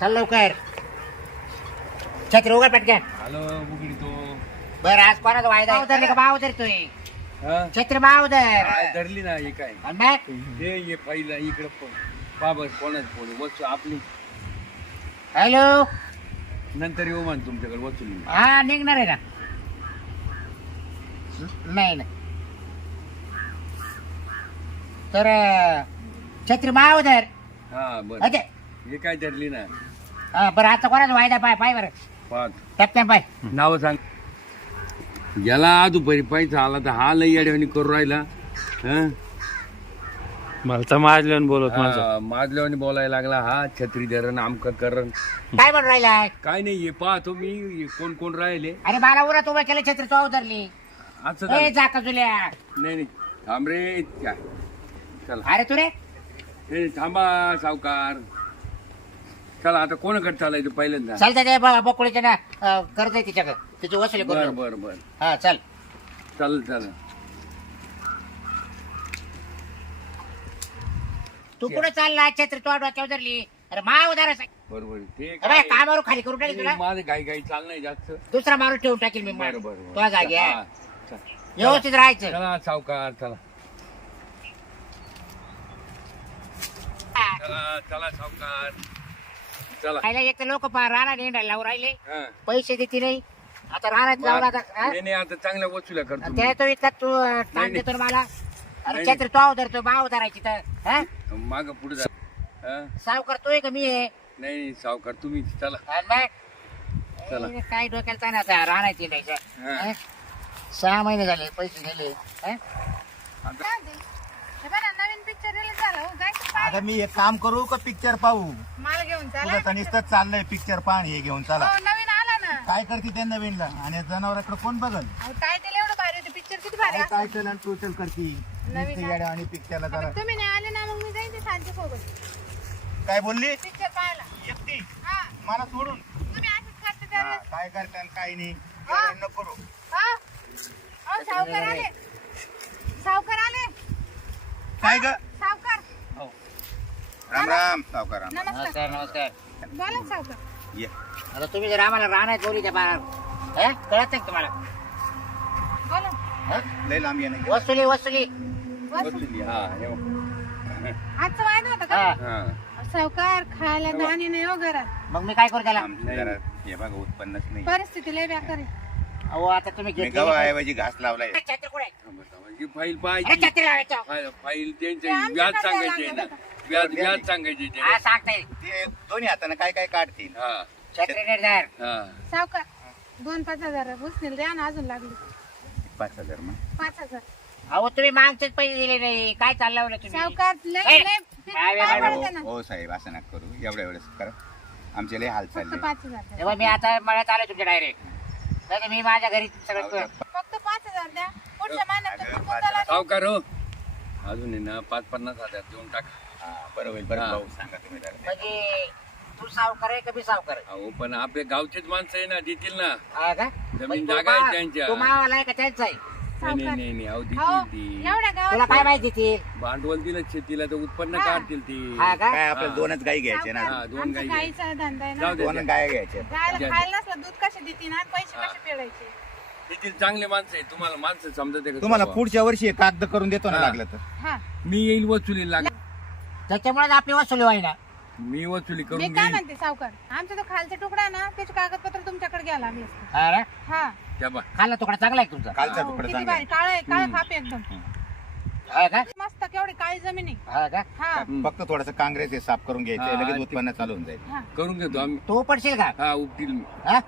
चल लवकर. छत्री उघड पटकन. आलो तो बरं आज कोणाचा वायदा आहे? उधरली का? भाव उधरतोय हा? छत्री काय धरली ना हे काय? आणि मग? हे ये पहिला इकडं पण. बाबा कोणाच फोन वस्तू आपली. हॅलो? नंतर येऊ मान तुमच्याकडे वचून हा निघणार आहे ना. नाही नाही. तर अं, छत्री भाव उधर हा बर. हे काय धरली ना? हा, बरं आता कोणाचा वायदा पाय पाय बरं. पाच टपक्यान पाय. नाव सांग. याला दुपारी पैसा आला तर हा लई अडवणी करू राहिला हं? मला तर माझल्यावर बोलत माझं. हा, माजल्यावानी बोलायला लागला हा छत्री धरण आमक करण. काय म्हणून राहिलाय काय नाही हे पाहतो मी हे कोण कोण राहिले. अरे मला उन्हात उभं केलं छत्री तो उतरली असं ए झालं. जाका जुल्या नाही नाही थांब रे काय चला. अरे तू रे. नाही, थांबा सावकार. चला आता कोणाकडे चालायचं पहिल्यांदा? चालतं ते ब- बकुळीच्या ना अं, कर्ज आहे तिच्याकडे. तिची वसुली बर करून बर बर. हा चल. चालेल चालेल. तू कुठे चालला? छत्री तो डोक्यावर धरली अरे मा उदार बरोबर ते अरे कामावर खाली करून टाकेल तुला? माझं काही काही चाल नाही जास्त. दुसरा मारून ठेवून टाकेल मी बरं बरं तो जागी. हा, चला. व्यवस्थित राहायचं. चला सावकार चला. हा. चला चला सावकार. चला खायला एक तर लोक राणा नेंडायला लावून राहिले हा. पैसे देते नाही आता राहण्यात जाऊन आता हा? नाही नाही आता चांगल्या वसुल्या करतो ते मी. तो इतका तू अं, ताण नाही. देतो ना मला अरे नाही. छत्री तो धरतो माव धरायची तर हा? माग पुढे जा हा? सावकार तोय का मी आहे नाही नाही सावकार तुम्ही चला मग? चला. ए, काय डोक्याला ताण आता राहण्याची हा. नाही सहा महिने झाले पैसे गेले हा? नवीन पिक्चर रिलीज झाला. हो. आता मी एक काम करू का पिक्चर पाहू? मला घेऊन चला. तर चाललंय पिक्चर पाहण हे घेऊन चला. हो नवीन आला ना. काय करते त्या नवीनला? आणि जनावराकडे कोण बघल? अहो, काय ते एवढं भारी होतं. पिक्चर किती भारी काय. काय चलन टोचल करती? नुसती आणि पिक्चरला जरा. तुम्ही नाही आले ना मग मी जाईन ते सोबत. काय बोलली? पिक्चर पाहायला. एकटी? हा. मला सोडून. तुम्ही असंच करते हा, त्यावेळेस. काय करता काय नाही. नको करू. हा. अहो, सावकार आले. सावकार आले. काय ग? सावकार. राम राम सावकार राम नमस्कार. नमस्कार नमस्कार. बोला ना सावकार. ये. आता तुम्ही जर आम्हाला बोली त्या बाहेर हा? कळत नाही का तुम्हाला? बोला. हा? लय लांब येणं वसुली वसुली. बस वसुली हा हे बघ. आजचा वायदा होता हा. का? हा. सावकार खायला दाणी नाही हो घरात. मग मी काय करू त्याला? आमच्या घरात हे बघा उत्पन्नच नाही. परिस्थिती लय बेकार आहे. अहो आता तुम्ही मी घेतली गव्हाऐवजी घास लावलाय. छत्री कुठे आहे? ही फाईल अरे छत्री लावायचं. फाईल- फाईल त्यांचे व्याज सांगायचे ना. व्याज व्याज सांगायचे हा त्याला. सांगता. येईल ते दोन्ही हाताने काय काय काढतील? हा. छत्री. हा. सावकार दोन पाच हजार उसनेल द्या ना अजून लागले. पाच हजार मग. पाच हजार. अहो तुम्ही मागचेच पैसे दिले नाही. काय चाललं तुम्ही? सावकार लय ए, लय काय वेगळं? पाय भाऊ? पडते ना? हो साहेब असं नका करू. एवढ्या वेळेस करा. आमचे लय हाल फक्त चालले पाच हजार. द्या. तेव्हा मी आता मळ्यात आलो तुमच्या डायरेक्ट नाही तर मी माझ्या घरी सगळं फक्त पाच हजार द्या. पुढच्या महिन्यात तुम्ही सावकार हो. अजून आहे ना पाच पन्नास हजार देऊन टाका. हा, बरं होईल बरं हा. भाऊ सांगा तुम्ही जरा. म्हणजे तू सावकार आहे का मी सावकार आहे? अहो पण आपले गावचेच माणसं आहे ना देतील ना. हा का? जमीन म्हणजे तू जागा आहे मा- त्यांच्या. तू मावाला आहे का त्यांचा आहे? नाही नाही नाही नाही, अहो देतील ती. एवढ्या तुला गावात काय माहिती ती? भांडवल दिलं शेतीला तर उत्पन्न हा. काढतील ती. हा का? काय आपल्याला दोनच गाई घ्यायचे ना? हा, दोन आमचं गाई गाईचा धंदा आहे ना? जाऊ दे दोन गाय घ्यायचे. गायला द्या. खायला नसलं दूध कसे देते ना? पैसे हा. कसे फेडायचे चांगले माणसं आहे तुम्हाला माणसं समजते का तुम्हाला? पुढच्या वर्षी कागद करून देतो ना हा. लागलं तर. हा. मी येईल वसुली लाग त्याच्यामुळे आपली वसुली होईना मी वसुली मी करून काय घेईल म्हणते सावकार? आमचा तो खालचा तुकडा आहे ना त्याचे कागदपत्र तुमच्याकडे घ्यायला लागले असते. हा ना? हा. त्या बा खाल्ला तुकडा चांगला आहे तुमचा? कालचा हो, तुकडा किती चांगला भारी काळ आहे काळ खापे एकदम. हा का? मस्त केवढी काळी जमीन. आहे हा का? हा. हम्म. फक्त थोडस काँग्रेस हे साफ करून हा, घ्यायचं लगेच ते- उत्पन्न चालू होऊन जाईल. हा. करून घेतो आम्ही. तू पडशील का? हा उपटील मी. हा?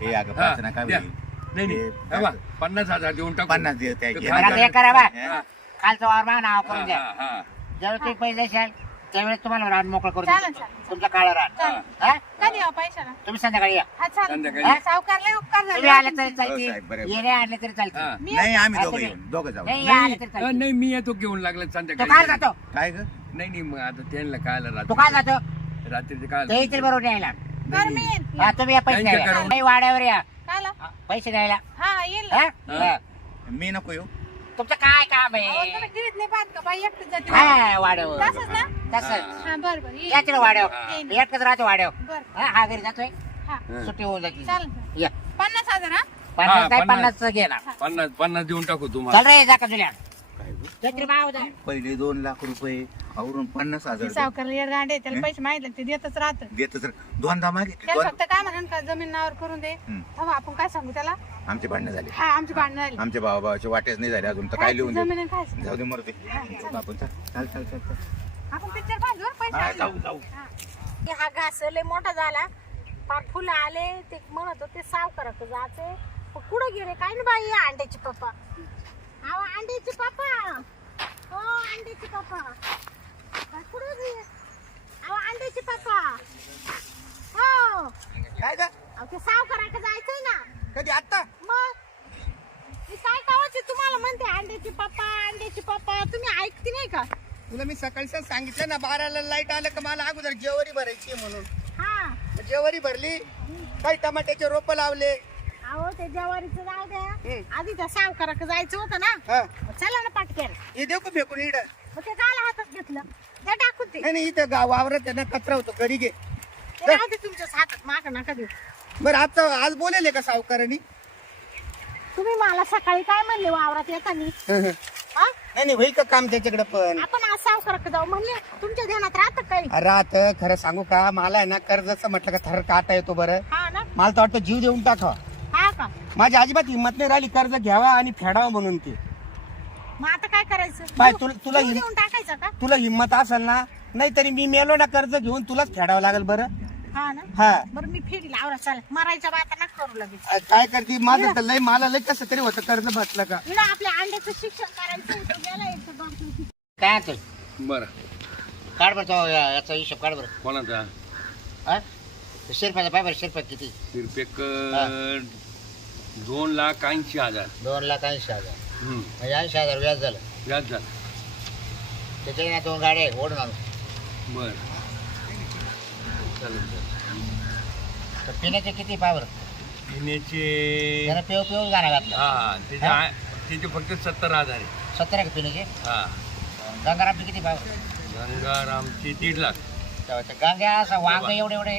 हे अगं हा, पाच नका द्या. होईल. नाही नाही. हे हा बा, पन्नास हजार देऊन टाकू. पन्नास दे त्या घे. बरं, आता हे करा बा. हा, खालचा वार मा नाव हा, करून द्या. हा, हा. ज्यावेळेस तुम्ही पैसे द्याल त्यावेळेस तुम्हाला रान मोकळं करून चालेल, देतो. चालेल. तुमचं काळं रान. चालेल. हा? कधी यावं पैशाला? तुम्ही संध्याकाळी या. हा चालेल. संध्याकाळी. हा, सावकार लय उपकार तुम्ही आले तरी हो, साहेब, चालते बरोबर. येणे आणले तरी चालते हा. मी नाही आम्ही हा, दोघं दोघं जाऊ नाही आले तरी नाही अ, चालते नाही मी येतो घेऊन लागला तो काय संध्याकाळी जातो. काय ग? नाही नाही मग आता त्यांना कायला तो काय रात्री जातो. रात्रीचे काय ते इथे बरोबर यायला. बरं मी हा तुम्ही या पैसे त्यांच्या द्यायला. नाही वाड्यावर या. काला? हा, पैसे द्यायला. हा येईल हा? हा. हा. मी नको येऊ. तुमचं काय काम आहे? गिरीत नाही पाहत का बाई? एकटं जाते. हा वाड्यावर तसंच ना? तसं हा बरं बरं. ये. या तिला वाड्यावर येईन. एकच राहतो वाड्यावर बरं. हा हा घरी जातोय? हा. सुट्टी होऊन जाते. चालेल या. पन्नास हजार हा? पन्नास काय पन्नास. पन्नास घे ना. पन्नास पन्नास देऊन टाकू तुम्हाला. चल रे जा का माव. पहिले दोन लाख रुपये आवरून पन्नास हजार सावकारला येड गांडे त्याला पैसे माहितले ते देतच राहत. देत तर दोनदा मागितले त्याला दोन फक्त काय म्हणून का जमीन नावावर करून दे. हम्म. तेव्हा आपण काय सांगू त्याला? आमचे भांडणं झाले. हा आमची भांडणं झाली. आमच्या भावा भावाचे वाटेच नाही झाले अजून. तर काय लिहून देऊ? जाऊ दे मरते. आपण चल. चाल चाल. चाल चाल. आपण पिक्चर पाहतो बरं, पैसे हा. जाऊ जाऊ. की हा घास लय मोठा झाला. पार फुलं आले ते म्हणत होते साव करत जायचे पण कुठं गेले? काय ना बाई या अंड्याचे पप्पा. अहो अंड्याचे पप्पा. हो अंड्याचे पप्पा. काय कुठं गेले? अहो अंड्याचे पप्पा. हो. काय ग? अहो ते साव करायचं जायचंय ना. कधी आता मग? मी काय कावाचे तुम्हाला म्हणते अंड्याचे पप्पा अंड्याचे पप्पा तुम्ही ऐकते नाही का? तुला मी सकाळीच सांगितलं ना बाराला लाइट आलं का मला अगोदर जेवारी भरायची आहे म्हणून. हा. मग जेवारी भरली? काही टमाट्याचे रोप लावले? अहो ते जवारीचं जाऊ द्या. आधी त्या साव करायचं जायचं होतं ना. हा. मग चला ना पाटक्याला. हे देऊ का फेकून इड मग ते काल हातात घेतलं. टाकून ते नाही नाही, इथं गाव वावरात आहे ना कचरा होतो घरी घे. ते राहू दे तुमच्याच हातात माग नका देऊ. बरं आता आज बोलेले का सावकारांनी? तुम्ही मला सकाळी काय म्हणले वावरात येतानी? नाही हा? नाही होई का काम त्याच्याकडे पण? आपण आज सावकाराकडे जाऊ म्हणले. तुमच्या ध्यानात राहत काही? अरे आता खरं सांगू का? मला आहे ना कर्जाचं म्हटलं का थर काटा येतो बरं. हा ना. मला तर वाटतं जीव देऊन टाकावा. हा का? माझी अजिबात हिंमत नाही राहिली कर्ज घ्यावा आणि फेडावा म्हणून ते. मग आता काय करायचं? बाय, देऊ- तुला- तुला हिम- देऊन टाकायचं का? तुला हिंमत असेल ना नाहीतरी मी मेलो ना कर्ज घेऊन तुलाच फेडावं लागेल बरं. हा ना? हा. बरं मी फेरी लावला चला. मरायच्या बाता नका करू लगेच. अ, काय करते? माझं तर लय मला लय कसं तरी होतं कर्ज बसलं का? आपल्या अंड्याचं शिक्षण करायचं होतं गेला एक तर दोन. काय आणतोय? बरं. काढ बरं तो या- याचा हिशोब काढ बरं. कोणाचा? हा? शिरपाचा पाय बरं शिरपा किती शिरपेक दोन लाख ऐंशी हजार. दोन लाख ऐंशी हजार. हम्म. म्हणजे ऐंशी हजार व्याज झालं. व्याज झालं. त्याच्या दोन गाड्या आहे, ओढून आणू बरं. चालेल तर पिण्याचे किती पाय बरं पिण्याचे त्यानं पेव पेव गाणं घातलं हा त्याचे आ- त्याचे फक्त सत्तर हजार आहे. सत्तर आहे का पिण्याचे? हा. गंगारामचे किती पाय बरं गंगारामचे दीड लाख. गंगा असं वांग एवढे एवढे?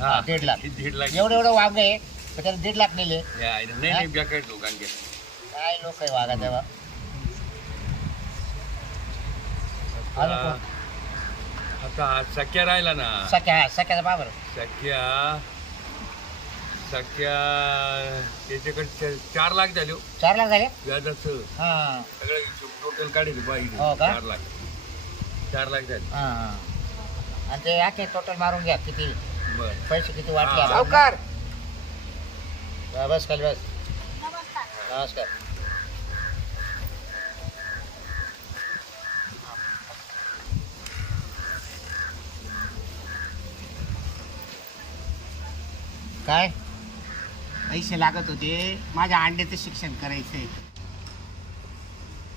हा दीड लाख. हे दीड लाख. एवढे एवढे वांग आहे त्याला दीड लाख नेले. हे आहे ना. नाही नाही बेकार तो गांगे काय लोक आहे वागा तेव्हा? अजून कोण? आता सख्या राहिला ना. सख्या हा सख्याचा पाय बरं. सख्या सख्या त्याच्याकडे च- चार लाख झाले. हो. चार लाख झाले? व्याजाचं. हा. सगळं टोटल काढेल पाहिजे हो का? चार लाख. चार लाख झाले. हा हा. आणि ते आखे टोटल मारून घ्या किती? बरं. पैसे किती वाटले? हा. आपण? सावकार! हा, बस खाली बस. नमस्कार. काय? पैसे लागत होते. माझ्या अंड्याचं शिक्षण करायचंय.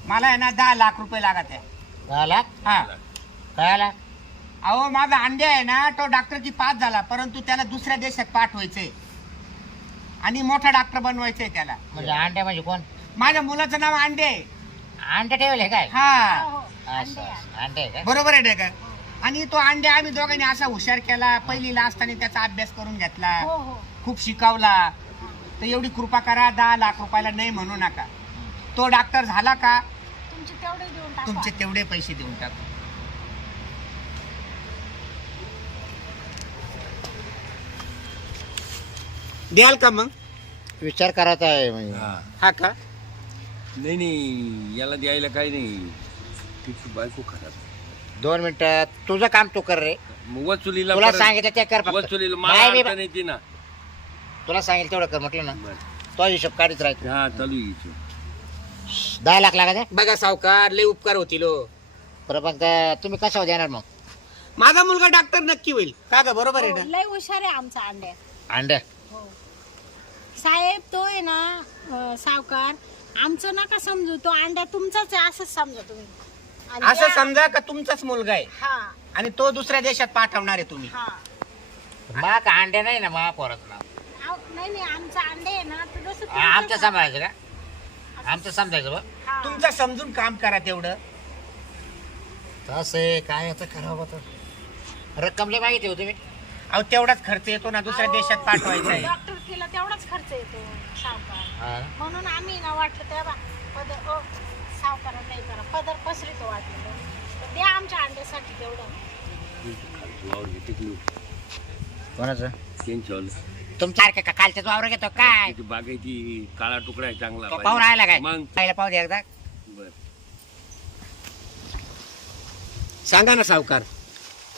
मला आहे ना दहा लाख रुपये लागत आहे. दहा लाख? हा. काय आला? अहो माझा अंडे आहे ना तो डॉक्टरची पास झाला परंतु त्याला दुसऱ्या देशात पाठवायचंय. आणि मोठा डॉक्टर बनवायचंय त्याला. म्हणजे अंडे म्हणजे कोण? माझ्या मुलाचं नाव अंडे आहे. अंडे ठेवले काय? हा. असं, असं. अंडे आहे का? बरोबर आहे डेकर आणि तो अंडे आम्ही दोघांनी असा हुशार केला. पहिलीला असताना त्याचा अभ्यास करून घेतला. हो हो. खूप शिकवला. तर एवढी कृपा करा दहा लाख रुपयाला नाही म्हणू नका. तो डॉक्टर झाला का? तुमचे तेवढे देऊन टाका तुमचे तेवढे पैसे देऊन टाकू. द्याल का मग? विचार करायचा आहे म्हणजे. हा. हा का? नाही नाही. याला द्यायला काही नाही. तिची बायको खराब दोन मिनिटात तुझं काम तू कर रे. मग तुला परत- सांगितलं ते कर फक्त. वसुलीला नाही, मला मी- अडचण येते ना. तुला सांगितलं तेवढं कर म्हटलं ना. बरं. तो हिशोब काढीत राहायचं हा चालू आहे हिशोब. दहा लाख लागायचे बघा सावकार लय उपकार होतील हो. बरं मग तुम्ही कशावर देणार मग? माझा मुलगा डॉक्टर नक्की होईल. का ग? बरोबर आहे हो, ना? लय हुशार आहे आमचा अंड्या. अंडे? हो. साहेब तो आहे ना अं, सावकार आमचं नका समजू. तो अंड्या तुमचाच आहे असंच समजा तुम्ही. आणि असं त्या- समजा का तुमचाच मुलगा आहे. हा. आणि तो दुसऱ्या देशात पाठवणार आहे तुम्ही. हा. मा का अंडे नाही ना मा पोरत ना. अहो, नाही नाही आमचा अंडे आहे ना तो जसं आमचं तुमचं- सांभाळायचं का? आमचं समजायचं बा हा. तुमचं समजून काम करा तेवढं. असं आहे काय आता करावं आता? रक्कम लय मागितली होती मी अहो तेवढाच खर्च येतो ना दुसऱ्या देशात पाठवायचा आहे. डॉक्टर केला तेवढाच खर्च येतो सावकार. म्हणून आम्ही ना वाटलं तेव्हा सावकारा नाही करा पदर पसरितो वाटलं. तर. द्या आमच्या अंड्यासाठी तेवढं. की? कोणाचं कालच्याच वावर घेतो काय? काळा तुकडा आहे चांगला तो पाहून राहिला काय? मग? पाहिला पाहू दे एकदा. बर. सांगा ना सावकार.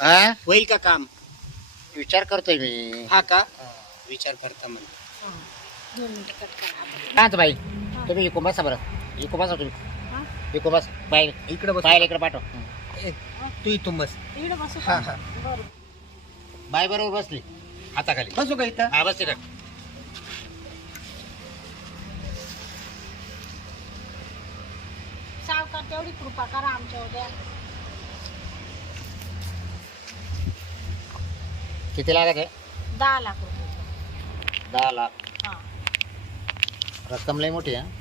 हा? होईल का काम? विचार करतोय मी. हा का? विचार करता म्हणजे दोन मिनिटं कट करा. काय बाई. तुम्ही इको बसा बरं. इको बसा तुम्ही. हा? इको बस बाई इकडे बस. इकडे पाठव. ए, तू इथून बस. इकडे बसू. हा, का? हा. बरं बाई बरोबर बसली. हाताखाली. बसू का इथं? हा बस तिकडे सावकार तेवढी कृपा करा आमच्या उद्या. किती लागत आहे? दहा लाख रुपये. दहा लाख. हा. रक्कम लय मोठी आहे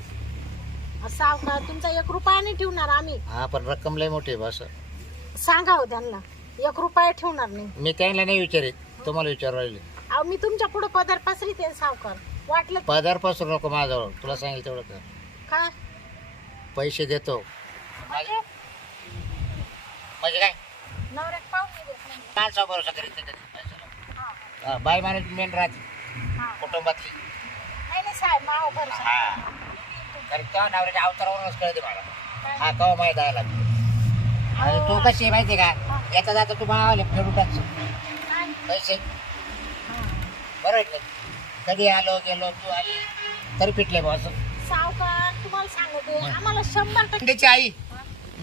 सावकार तुमचा एक रुपया नाही ठेवणार आम्ही. हा पण रक्कम लय मोठी आहे बस. सांगा हो त्यांना. एक रुपया ठेवणार नाही. मी त्यांना नाही विचारित तुम्हाला विचार राहिले. अहो मी तुमच्यापुढे पदर पसरीते सावकार. वाटलं पदारपासून नको माझ्याजवळ तुला सांगेल तेवढं कर. काय पैसे देतो. म्हणजे? म्हणजे काय? नवऱ्यात पाहून देत नाही. सहा भरोसा करीत नाही त्याच्यात पैशाला. हा, हा, बाई माणूस मेन राहते हा. कुटुंबातली. नाही नाही साहेब माव भरोसा हा. कारण त्या नवऱ्याच्या अवतारावरूनच कळते मला? हा कवा माहीत आहे आणि तू कशी आहे माहिती आहे का? याचा जाता तू मावाले फेडून टाकशील? पैसे. की नाही? कधी आलो गेलो तू आली तरी पिटले बॉस सावकार तुम्हाला सांगते आम्हाला शंभर टक्के अंड्याची आई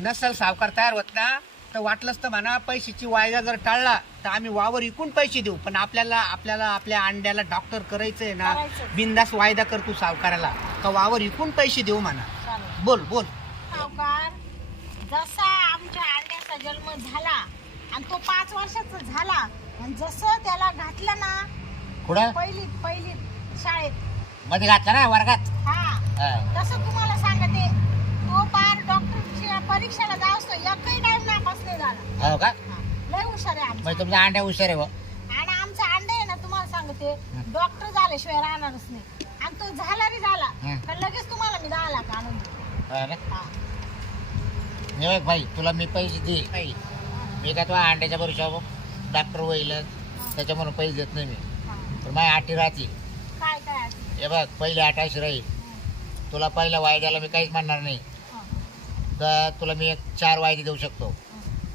नसल सावकार तयार होत ना तर वाटलंच तर म्हणा पैशाची वायदा जर टाळला तर आम्ही वावर इकून पैसे देऊ. पण आपल्याला आपल्याला आपल्या अंड्याला डॉक्टर करायचंय ना. बिंदास वायदा करतो सावकाराला. तर वावर इकून पैसे देऊ म्हणा. चालेल. बोल बोल. सावकार जसा आमच्या अंड्याचा जन्म झाला आणि तो पाच वर्षाचा झाला आणि जसं त्याला घातलं ना कुठं? पहिलीत पहिलीत शाळेत. मध्ये घातला ना वर्गात? हा. हा. तसं तुम्हाला सांगते तो पार डॉक्टरच्या परीक्षेला जाऊ असतो एकही टाइम नापास नाही झाला. हो का? हा. लय हुशार आहे आमचा. म्हणजे तुमचा अंड्या हुशार आहे बुवा. आणि आमचा अंडा आहे ना तुम्हाला सांगते डॉक्टर झाल्याशिवाय राहणारच नाही. आणि तो झाला रे झाला हं. तर लगेच तुम्हाला मी दहा लाख आणून देते. हो ना? हा. हे बघ भाई तुला मी पैसे नाही मी काय तुला अंड्याच्या भरोशावर डॉक्टर होईल त्याच्यामुळे पैसे देत नाही मी हा. पण माझी आठी राहतील काय काय आहे? हे बघ पहिले आठाशी राहील तुला पहिल्या वायद्याला मी काहीच म्हणणार नाही हा. तर तुला मी एक चार वायदे देऊ शकतो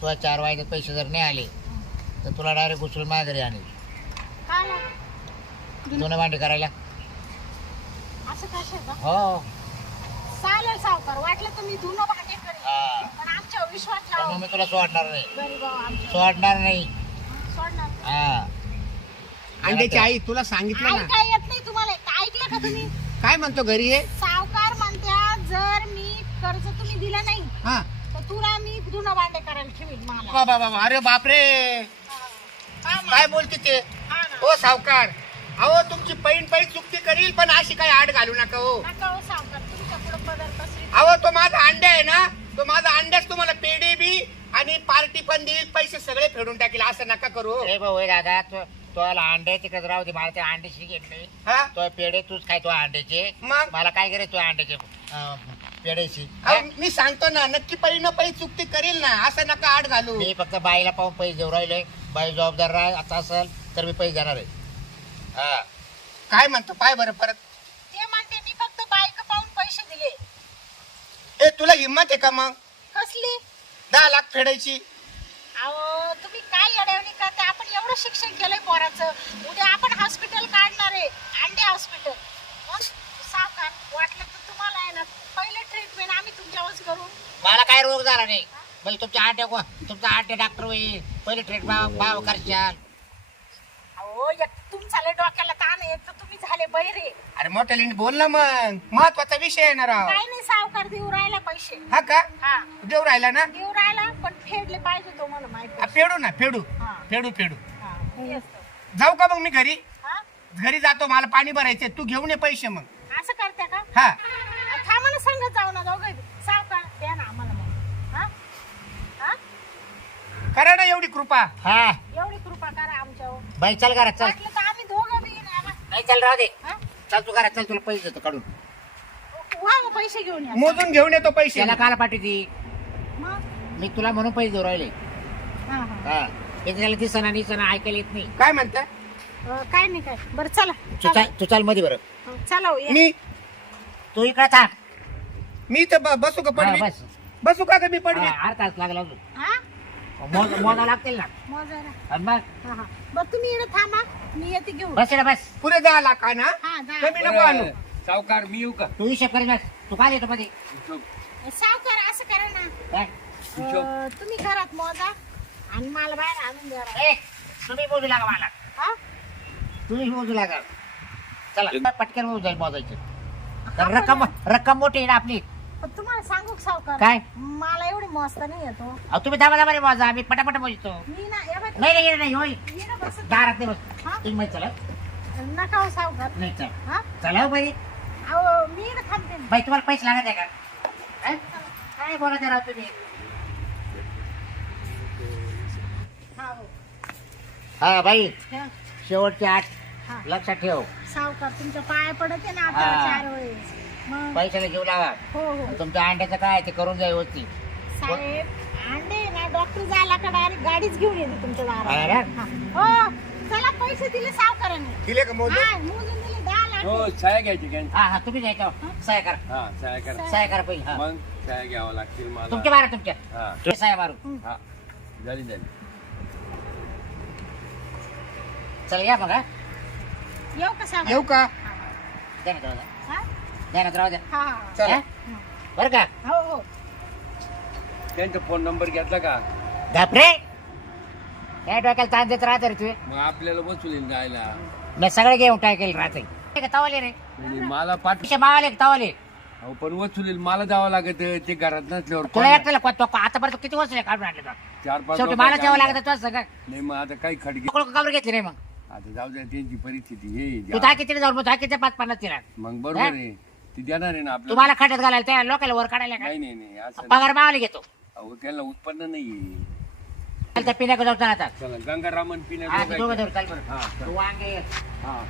तुला चार वायद्यात पैसे जर नाही आले तर तुला डायरेक्ट उचलून माझ्या घरी आणेल काय? दोन भांडी करायला असं कसं आहे का हो. चालेल सावकार वाटलं तर मी धुणं भांडे करेन हा. पण आमच्या विश्वास पण मग मी तुला सोडणार नाही. गरीब आहो आमच्या सोडणार नाही. सोडणार हा. अंड्याची आई तुला सांगितलं ना? ऐका येत नाही तुम्हाला? ऐकलं का तुम्ही? काय म्हणतो घरी आहे सावकार म्हणत्या जर मी कर्ज तुम्ही दिलं नाही हा. तर तुला मी धुणं भांडे करायला ठेवील मला. बाबा बाबा अरे बापरे. हा, मा- काय बोलते ते? हा ना. हो सावकार. अहो तुमची पैन पैन चुकती करील पण अशी काही आड घालू नका हो. नका हो सावकार. तुमच्या पुढं पदर पसरी अहो तो माझा अंडा आहे ना तो माझा अंड्याच तुम्हाला पेढे बी आणि पार्टी पण देईल पैसे सगळे फेडून टाकील असं नका करू. हो. ए भाऊ ए दादा तो तुला अंडे तिकडे राहू दे मला ते अंड्याची घेत नाही हा? तो पेढे तूच खाय तो अंड्याचे. मग? मला काय करायचं तो अंड्याचे अं, पेढ्याची? अहो, मी सांगतो ना नक्की पै न पै चुकती करील ना असं नका आड घालू. मी फक्त बाईला पाहून पैसे देऊ राहिलोय बाई जबाबदार राह आता असेल तर मी पैसे देणार आहे. हा. काय म्हणतो? पाय बरं परत. ते म्हणते मी फक्त बायक पाहून पैसे दिले. ए तुला हिंमत आहे का मग? कसली? दहा लाख फेडायची. अहो तुम्ही काय येड्यावणी करता आपण एवढं शिक्षण केलंय पोराचं. उद्या आपण हॉस्पिटल काढणार आहे. अंडे हॉस्पिटल मग सावकार वाटलं तर तुम्हाला आहे ना पहिले ट्रीटमेंट आम्ही तुमच्यावरच करू. मला काय रोग झाला नाही? म्हणजे तुमच्या को तुमचा अंडे डॉक्टर होईल. पहिले ट्रीट भाव करशाल. अहो एक झालं डोक्याला ताण येत तुम्ही झाले बैरे अरे मोठ्या लिंड बोल ना मग. महत्त्वाचा विषय आहे ना काही नाही सावकार देऊ राहिला पैसे. हा का? हा. देऊ राहिला ना? देऊ राहिला पण फेडले पाहिजे तुम्हाला माहिती फेडू ना फेडू. फेडू फेडू. जाऊ का मग मी घरी? हा? घरी जातो मला पाणी भरायचे तू घेऊन ये पैसे मग. असं करते का? हा. थांबा ना सांगत जाऊ ना दोघं सावकार द्या ना आम्हाला मग. हा? करा ना एवढी कृपा. हा. एवढी कृपा करा आमच्यावर. बाई चल करा चल. नाही चल राहू दे. हा? चल तू घरात चल तुला पैसे देतो काढून. वा पैसे घेऊन या. मोजून घेऊन येतो पैसे. त्याला काला पाठवती मग? मी तुला म्हणून पैसे देऊ राहिले. हा हा. हा. ते त्याला दिसना दिसना ऐकायला येत नाही. काय म्हणताय अं, काय नाही काय. बरं चला. तू चाल. तू चाल मध्ये बरं. चला. चला हो, या. मी? तू इकडे थांब. मी तर ब- बसू का हा, पडवी? बस. बसू का ग मी पडवी? हा, अर्धा तास लागला अजून. हा? मोज मोजा लागतील ना. मोजायला आणि मग. हा हा. तुम्ही इकडे थांबा. मी येते घेऊन. बस इकडे बस. पुरे दहा लाख ना. हा दहा. कमी नको आणू. बरं, सावकार मी येऊ का? तू हिशेब करीत बस तू काय येतो मध्ये सावकार असं करा ना. काय? हिशोब अं, तुम्ही घरात मोजा आणि मला बाहेर आणून द्या ए, तुम्ही मोजू लागा मला. हा? तुम्ही मोजू लागा. चला पटकन मोजू जाईल मोजायचं. कारण रक्कम रक्कम मोठी आहे ना आपली. पण तुम्हाला सांगू का सावकार? काय? मला एवढी मस्त नाही येतो. अहो तुम्ही दाबा दाबा मोजा आम्ही पटापट मोजतो मी ना बाई, नाही नाही नाही होय. इकडं बसत दारात नाही बस हा? तुम्ही माहिती चला. नका हो सावकार. नाही चल. हा? चला हो बाई. अहो मी इकडे थांबते. ना. बाई तुम्हाला पैसे लागत आहे का? काय? काय बोलत आहे राव तुम्ही? हा हो. हा बाई. शेवटची आठ हा. लक्षात ठेव. सावकार तुमच्या पाया पडते ना आता हा. चार वेळेस. मग? पैशाला जीव लावा. हो हो. आणि तुमच्या अंड्याचं काय ते करून जाईल होती साहेब अंडे ना डॉक्टर जायला का डायरेक्ट गाडीच घेऊन येते तुमच्या अरे. दारात. हा. हो. चला पैसे दिले सावकाराने. दिले का मोजून हा मोजून दिले दहा लाख हो छाया घ्यायची काय हा हा तुम्ही जायचं सहाय करा. हा छाया करा. सहाय. करा पैसे हा. मग छाया घ्यावं लागतील मला. तुमच्या बारा तुमच्या हा. हे सहाय मारू हा. झाली झाली. चला या मग हा. येऊ का सावकार? येऊ का? ध्यानात राहू द्या हा? ध्यानात राहू द्या हा हा. चला. हा? बरं का? हो हो. त्यांचा फोन नंबर घेतला का? घापरे काय डोक्याला ताण देत राहते रे तुम्ही मग आपल्याला बसवलीन जायला. मी सगळे घेऊन टाकेल राहते तवाले रे. मला पाठ पैसे मावाले का तवाले. अहो, पण वसुलील मला जावं लागत. ते घरात नसल्यावर तुला कोण- एकट्याला कोण- आतापर्यंत किती वस्तू काढून आणले? चार पाच शेवटी लोकांचे मला जेव्हा. लागत सगळं नाही मग आता काही खडगे काबर घेतली रे मग? आता जाऊ द्या त्यांची परिस्थिती हे तू दहा किती जाऊन दहा किती पाच पन्नास तिला? मग बरोबर आहे. ती देणार आहे ना आपल्याला? तुम्हाला खड्यात घालायला त्या लोकांना वर काढायला का? नाही नाही नाही असं पगार मावाले घेतो. अहो त्याला उत्पन्न नाहीये. त्या पिण्याकडे जाऊ आता चला गंगारामन पिण्या ते दोघं धरू, चाल बरं. हा, चल. तू वांगे हा.